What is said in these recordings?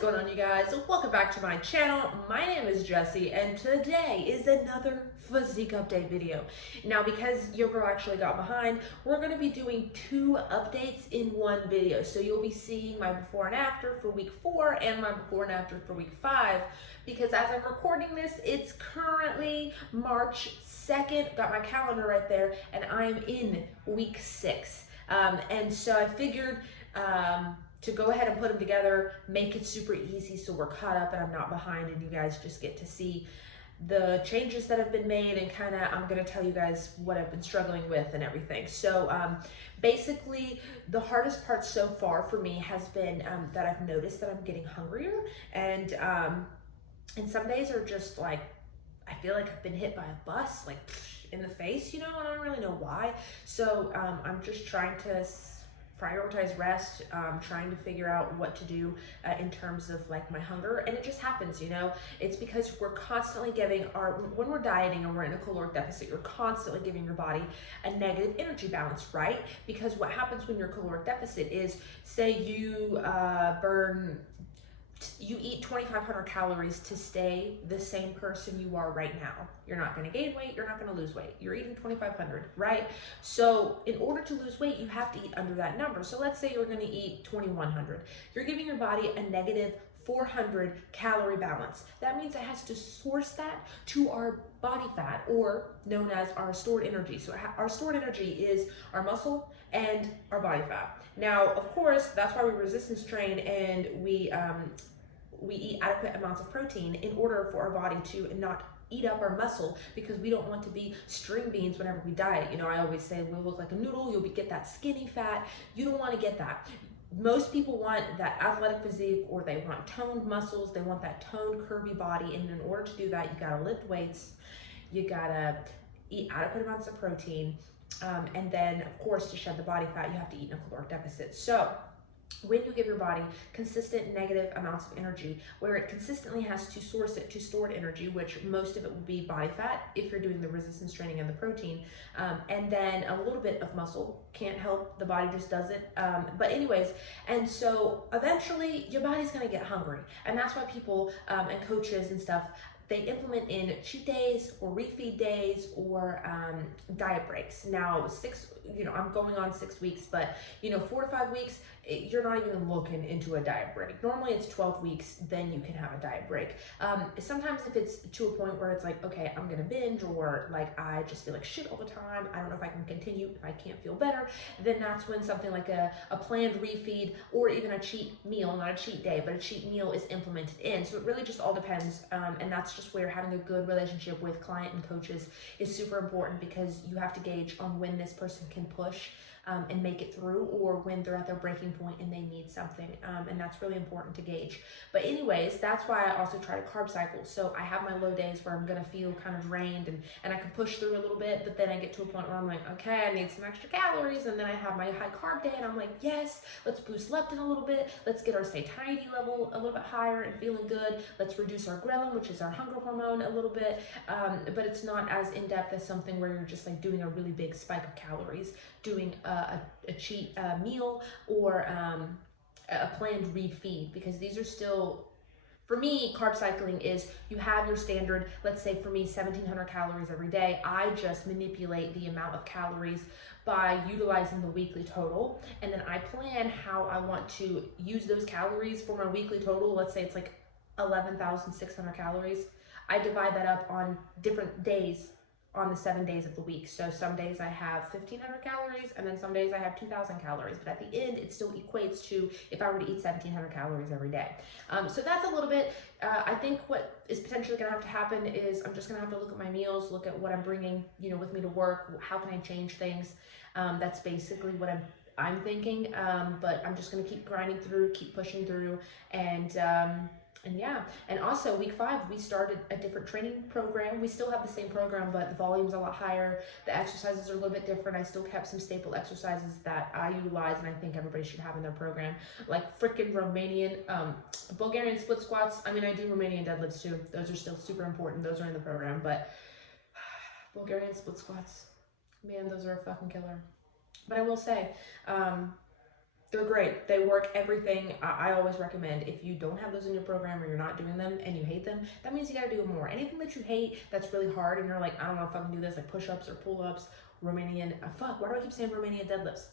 going on, you guys? Welcome back to my channel. My name is Jessie, and today is another physique update video. Now, because your girl actually got behind, we're going to be doing two updates in one video. So you'll be seeing my before and after for week 4 and my before and after for week 5. Because as I'm recording this, it's currently March 2nd. Got my calendar right there, and I'm in week 6. And so I figured to go ahead and put them together, make it super easy so we're caught up and I'm not behind, and you guys just get to see the changes that have been made, and kind of I'm going to tell you guys what I've been struggling with and everything. So basically the hardest part so far for me has been that I've noticed that I'm getting hungrier, and some days are just like, I feel like I've been hit by a bus, like in the face, and I don't really know why. So I'm just trying to prioritize rest, trying to figure out what to do in terms of like my hunger, and it just happens, it's because we're constantly giving when we're dieting and we're in a caloric deficit, you're constantly giving your body a negative energy balance, right? Because what happens when you're caloric deficit is, say you you eat 2,500 calories to stay the same person you are right now. You're not going to gain weight, you're not going to lose weight. You're eating 2,500, right? So in order to lose weight, you have to eat under that number. So let's say you're going to eat 2,100. You're giving your body a negative 400 calorie balance. That means it has to source that to our body fat, or known as our stored energy. So our stored energy is our muscle and our body fat. Now, of course, that's why we resistance train and we eat adequate amounts of protein in order for our body to not eat up our muscle, because we don't want to be string beans whenever we diet. I always say we'll look like a noodle, you'll get that skinny fat. You don't want to get that. Most people want that athletic physique, or they want toned muscles, they want that toned curvy body, and in order to do that, you gotta lift weights, you gotta eat adequate amounts of protein, and then of course to shed the body fat, you have to eat in a caloric deficit. So when you give your body consistent negative amounts of energy, where it consistently has to source it to stored energy, which most of it will be body fat if you're doing the resistance training and the protein, and then a little bit of muscle, can't help, the body just does it. But anyways, and so eventually your body's gonna get hungry, and that's why people and coaches and stuff, they implement in cheat days or refeed days or diet breaks. Now, I'm going on 6 weeks, but 4 to 5 weeks, you're not even looking into a diet break. Normally it's 12 weeks, then you can have a diet break. Sometimes if it's to a point where it's like, okay, I'm gonna binge, or like I just feel like shit all the time, I don't know if I can continue, if I can't feel better, then that's when something like a planned refeed, or even a cheat meal, not a cheat day, but a cheat meal is implemented in. So it really just all depends, and that's just where having a good relationship with client and coaches is super important, because you have to gauge on when this person can push and make it through, or when they're at their breaking point and they need something, and that's really important to gauge. But anyways, that's why I also try to carb cycle. So I have my low days where I'm gonna feel kind of drained, and I can push through a little bit, but then I get to a point where I'm like, okay, I need some extra calories, and then I have my high carb day, and I'm like, yes, let's boost leptin a little bit, let's get our satiety level a little bit higher and feeling good, let's reduce our ghrelin, which is our hunger hormone, a little bit, but it's not as in-depth as something where you're just like doing a really big spike of calories, doing a cheat meal, or a planned refeed, because these are still, for me, carb cycling is, you have your standard, let's say for me, 1,700 calories every day. I just manipulate the amount of calories by utilizing the weekly total, and then I plan how I want to use those calories for my weekly total. Let's say it's like 11,600 calories. I divide that up on different days on the 7 days of the week. So some days I have 1,500 calories, and then some days I have 2,000 calories. But at the end, it still equates to if I were to eat 1,700 calories every day. So that's a little bit, I think what is potentially gonna have to happen is I'm just gonna have to look at my meals, look at what I'm bringing, with me to work, how can I change things? That's basically what I'm thinking, but I'm just gonna keep grinding through, keep pushing through, and yeah, and also week 5, we started a different training program. We still have the same program, but the volume's a lot higher. The exercises are a little bit different. I still kept some staple exercises that I utilize, and I think everybody should have in their program, like freaking Romanian, Bulgarian split squats. I mean, I do Romanian deadlifts too. Those are still super important. Those are in the program, but Bulgarian split squats, man, those are a fucking killer. But I will say, They're great. They work everything. I always recommend, if you don't have those in your program or you're not doing them and you hate them, that means you got to do more. Anything that you hate that's really hard and you're like, I don't know if I can do this, like push-ups or pull-ups, Romanian, why do I keep saying Romanian deadlifts?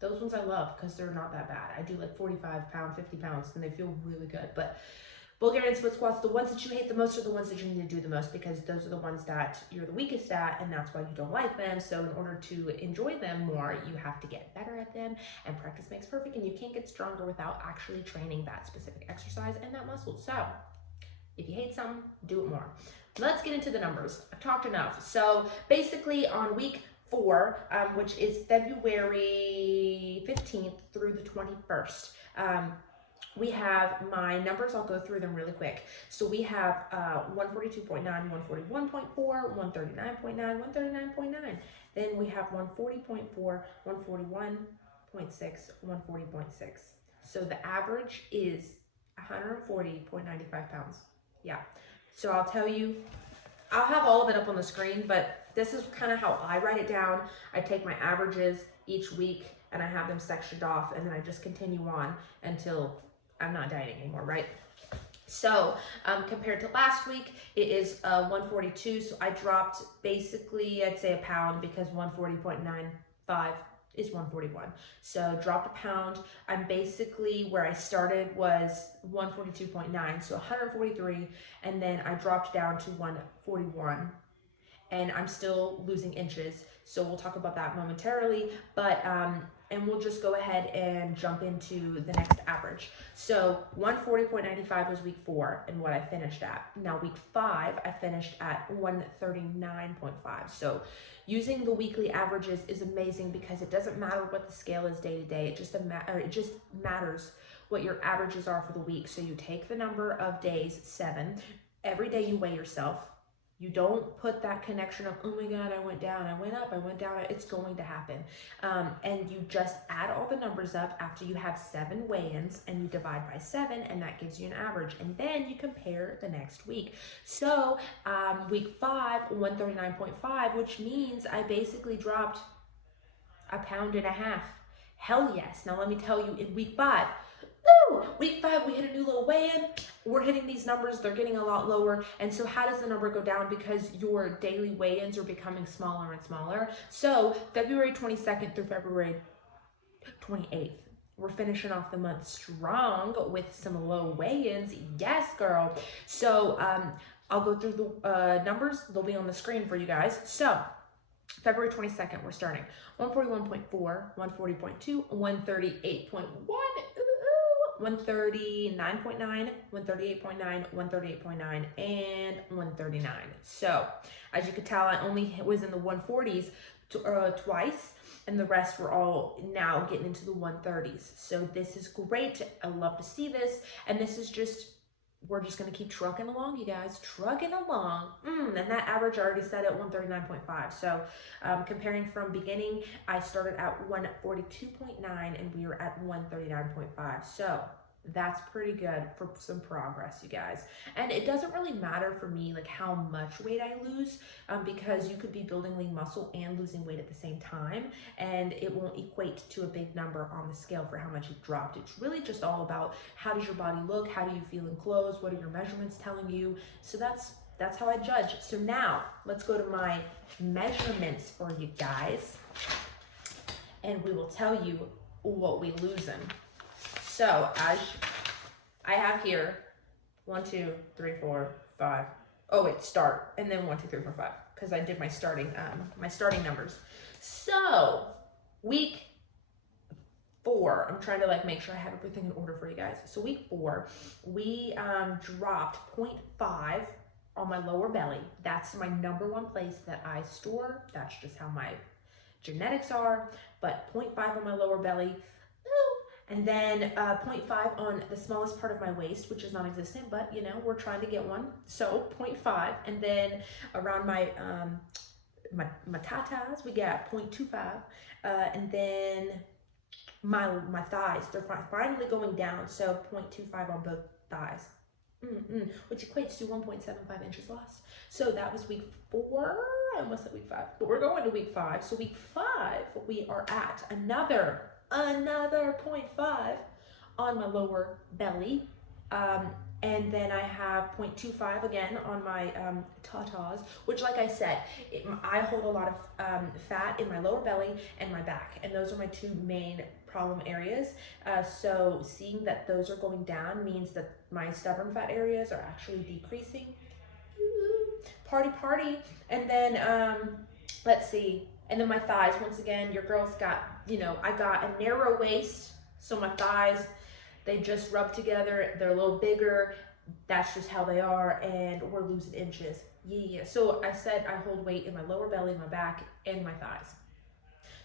Those ones I love because they're not that bad. I do like 45 pound, 50 pounds, and they feel really good. But Bulgarian split squats, the ones that you hate the most are the ones that you need to do the most, because those are the ones that you're the weakest at, and that's why you don't like them. So in order to enjoy them more, you have to get better at them, and practice makes perfect, and you can't get stronger without actually training that specific exercise and that muscle. So if you hate something, do it more. Let's get into the numbers. I've talked enough. So basically on week 4, which is February 15th through the 21st, we have my numbers. I'll go through them really quick. So we have 142.9, 141.4, 139.9, 139.9. Then we have 140.4, 141.6, 140.6. So the average is 140.95 pounds. Yeah. So I'll tell you, I'll have all of it up on the screen, but this is kind of how I write it down. I take my averages each week and I have them sectioned off, and then I just continue on until I'm not dieting anymore, right? So compared to last week, it is 142. So I dropped basically, I'd say a pound, because 140.95 is 141. So dropped a pound. I'm basically, where I started was 142.9, so 143, and then I dropped down to 141. And I'm still losing inches, so we'll talk about that momentarily, but and we'll just go ahead and jump into the next average. So 140.95 was week 4 and what I finished at. Now week 5, I finished at 139.5. So using the weekly averages is amazing, because it doesn't matter what the scale is day to day. It just matters what your averages are for the week. So you take the number of days, 7. Every day you weigh yourself. You don't put that connection of, oh my God, I went down, I went up, I went down. It's going to happen. And you just add all the numbers up after you have 7 weigh-ins, and you divide by 7, and that gives you an average. And then you compare the next week. So week 5, 139.5, which means I basically dropped a pound and a half. Hell yes. Now let me tell you, in week 5, week 5, we hit a new little weigh-in. We're hitting these numbers, they're getting a lot lower. And so how does the number go down? Because your daily weigh-ins are becoming smaller and smaller. So February 22nd through February 28th, we're finishing off the month strong with some low weigh-ins. Yes, girl. So I'll go through the numbers. They'll be on the screen for you guys. So February 22nd, we're starting 141.4, 140.2, 138.1, 139.9, 138.9, 138.9, and 139. So as you could tell, I only was in the 140s twice, and the rest were all now getting into the 130s. So this is great. I love to see this. And this is just, we're just going to keep trucking along, you guys, trucking along. And that average I already set at 139.5. So comparing from beginning, I started at 142.9 and we were at 139.5. So that's pretty good for some progress, you guys. And it doesn't really matter for me like how much weight I lose, because you could be building lean muscle and losing weight at the same time, and it won't equate to a big number on the scale for how much you've dropped. It's really just all about, how does your body look? How do you feel in clothes? What are your measurements telling you? So that's how I judge. So now let's go to my measurements for you guys, and we will tell you what we lose in. So as I have here, 1, 2, 3, 4, 5. Oh wait, start, and then 1, 2, 3, 4, 5, because I did my starting numbers. So week 4, I'm trying to like make sure I have everything in order for you guys. So week 4, we dropped 0.5 on my lower belly. That's my number 1 place that I store. That's just how my genetics are. But 0.5 on my lower belly. And then 0.5 on the smallest part of my waist, which is non-existent, but you know, we're trying to get one. So 0.5, and then around my my tatas, we got 0.25, and then my thighs, they're finally going down, so 0.25 on both thighs, which equates to 1.75 inches lost. So that was week 4. I almost said week 5, but we're going to week 5. So week 5, we are at another another 0.5 on my lower belly. And then I have 0.25 again on my tatas, which, like I said, I hold a lot of fat in my lower belly and my back, and those are my two main problem areas. So seeing that those are going down means that my stubborn fat areas are actually decreasing. Party, party. And then, let's see. And then my thighs, once again, your girl's got, you know, I got a narrow waist, so my thighs, they just rub together. They're a little bigger. That's just how they are, and we're losing inches. Yeah. So I said I hold weight in my lower belly, my back, and my thighs.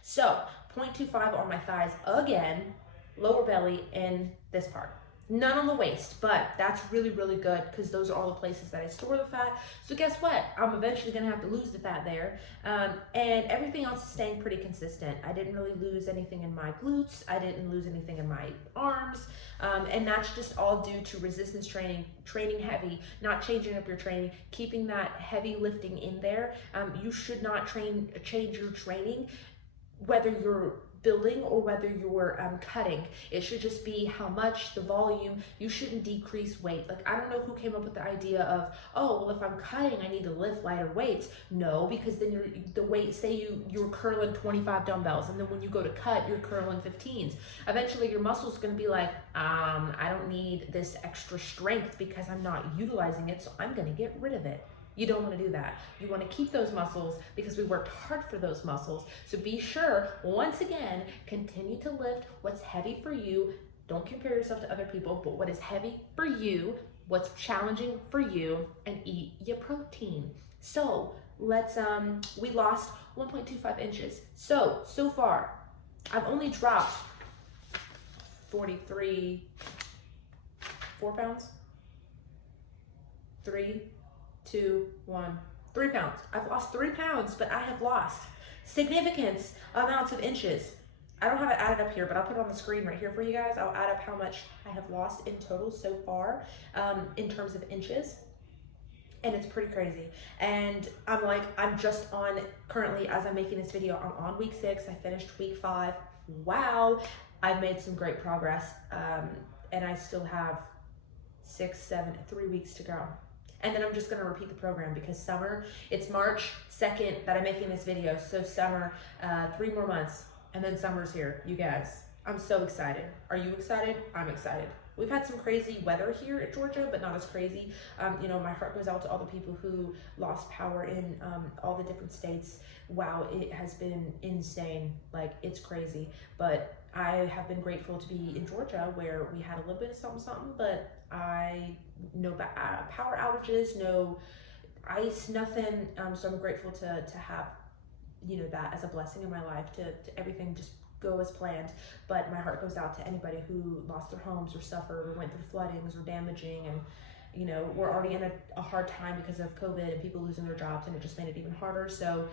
So 0.25 on my thighs again, lower belly, and this part. None on the waist, but that's really, really good because those are all the places that I store the fat. So guess what? I'm eventually gonna have to lose the fat there. And everything else is staying pretty consistent. I didn't really lose anything in my glutes. I didn't lose anything in my arms. And that's just all due to resistance training, training heavy, not changing up your training, keeping that heavy lifting in there. You should not change your training, whether you're building or whether you're cutting. It should just be how much, the volume. You shouldn't decrease weight. Like, I don't know who came up with the idea of, oh, well, if I'm cutting, I need to lift lighter weights. No, because then the weight, say you're curling 25 dumbbells, and then when you go to cut, you're curling 15s. Eventually your muscle's gonna be like, I don't need this extra strength because I'm not utilizing it, so I'm gonna get rid of it. You don't want to do that. You want to keep those muscles because we worked hard for those muscles. So be sure, once again, continue to lift what's heavy for you. Don't compare yourself to other people, but what is heavy for you, what's challenging for you, and eat your protein. So let's, we lost 1.25 inches. So far, I've only dropped 4 pounds, 3, 2, 1, 3 pounds. I've lost 3 pounds, but I have lost significant amounts of inches. I don't have it added up here, but I'll put it on the screen right here for you guys. I'll add up how much I have lost in total so far in terms of inches. And it's pretty crazy. And I'm just on, currently as I'm making this video, I'm on week 6. I finished week 5. Wow. I've made some great progress. And I still have 3 weeks to go. And then I'm just gonna repeat the program because summer, it's March 2nd that I'm making this video. So summer, 3 more months, and then summer's here, you guys. I'm so excited. Are you excited? I'm excited. We've had some crazy weather here in Georgia, but not as crazy. You know, my heart goes out to all the people who lost power in all the different states. Wow, it has been insane. Like, it's crazy. But I have been grateful to be in Georgia where we had a little bit of something, but no power outages, no ice, nothing. So I'm grateful to have, you know, that as a blessing in my life, to everything just go as planned. But my heart goes out to anybody who lost their homes or suffered or went through floodings or damaging. And, you know, we're already in a hard time because of COVID and people losing their jobs, and it just made it even harder. So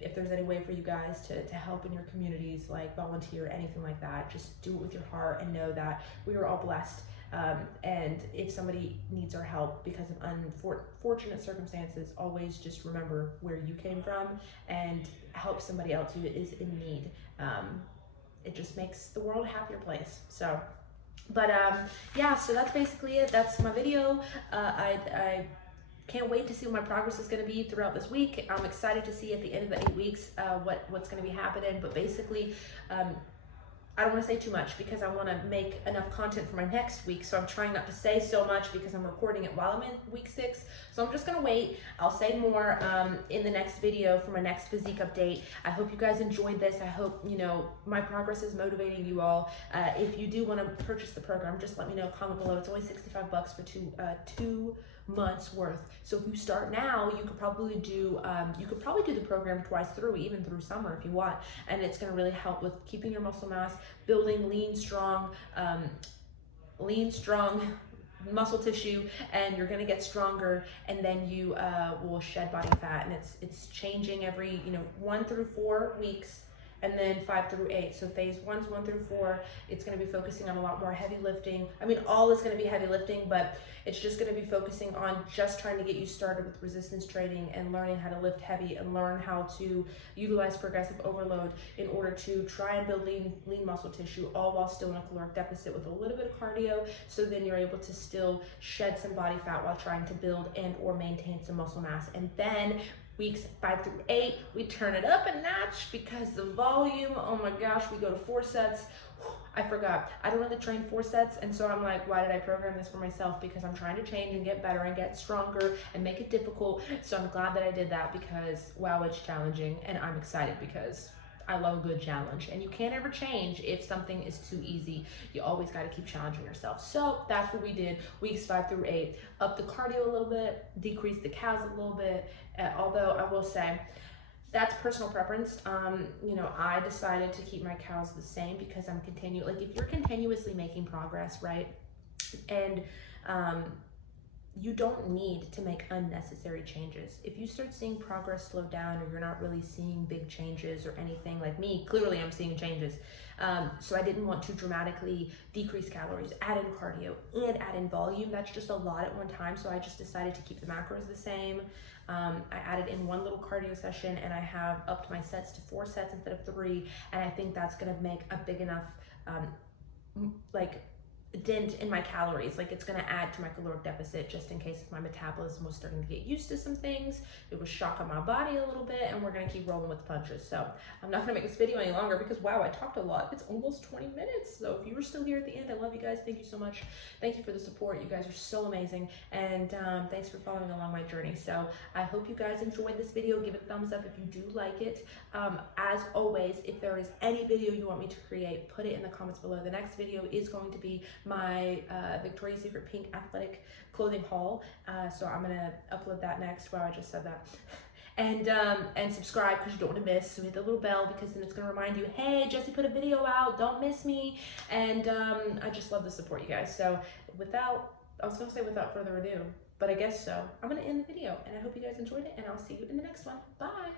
if there's any way for you guys to help in your communities, like volunteer, anything like that, just do it with your heart and know that we are all blessed. And if somebody needs our help because of unfortunate circumstances, always just remember where you came from and help somebody else who is in need. It just makes the world a happier place. So, but yeah, so that's basically it. That's my video. I can't wait to see what my progress is going to be throughout this week. I'm excited to see at the end of the 8 weeks what's going to be happening. But basically, I don't want to say too much because I want to make enough content for my next week. So I'm trying not to say so much because I'm recording it while I'm in week 6. So I'm just going to wait. I'll say more in the next video for my next physique update. I hope you guys enjoyed this. I hope, you know, my progress is motivating you all. If you do want to purchase the program, just let me know, comment below. It's only $65 for two months worth. So if you start now, you could probably do the program twice through, even through summer if you want, and it's going to really help with keeping your muscle mass, building lean strong muscle tissue, and you're going to get stronger, and then you will shed body fat. And it's changing every 1 through 4 weeks, and then 5 through 8. So phase 1's 1 through 4. It's going to be focusing on a lot more heavy lifting. I mean, all is going to be heavy lifting, but it's just going to be focusing on just trying to get you started with resistance training and learning how to lift heavy and learn how to utilize progressive overload in order to try and build lean muscle tissue, all while still in a caloric deficit with a little bit of cardio. So then you're able to still shed some body fat while trying to build and or maintain some muscle mass. And then weeks 5 through 8, we turn it up a notch because the volume, oh my gosh, we go to 4 sets. I forgot, I don't really train 4 sets, and so I'm like, why did I program this for myself? Because I'm trying to change and get better and get stronger and make it difficult. So I'm glad that I did that because, wow, it's challenging, and I'm excited because I love a good challenge, and you can't ever change if something is too easy. You always got to keep challenging yourself. So that's what we did weeks 5 through 8. Up the cardio a little bit, decrease the calories a little bit. Although I will say that's personal preference. You know, I decided to keep my calories the same because I'm like if you're continuously making progress, right? And you don't need to make unnecessary changes. If you start seeing progress slow down or you're not really seeing big changes or anything, like me, clearly I'm seeing changes. So I didn't want to dramatically decrease calories, add in cardio, and add in volume. That's just a lot at one time. So I just decided to keep the macros the same. I added in 1 little cardio session, and I have upped my sets to 4 sets instead of 3. And I think that's gonna make a big enough, like, dent in my calories. Like, it's going to add to my caloric deficit just in case my metabolism was starting to get used to some things. It was shocking my body a little bit, and we're going to keep rolling with the punches. So I'm not going to make this video any longer because, wow, I talked a lot. It's almost 20 minutes. So if you were still here at the end, I love you guys. Thank you so much. Thank you for the support. You guys are so amazing, and thanks for following along my journey. So I hope you guys enjoyed this video. Give it a thumbs up if you do like it. As always, if there is any video you want me to create, put it in the comments below. The next video is going to be my Victoria's Secret pink athletic clothing haul. So I'm gonna upload that next. Wow, I just said that. And subscribe because you don't want to miss. So hit the little bell because then it's gonna remind you, hey, Jessie put a video out, don't miss me. And I just love the support, you guys. So I was gonna say without further ado, but I guess so. I'm gonna end the video, and I hope you guys enjoyed it, and I'll see you in the next one. Bye.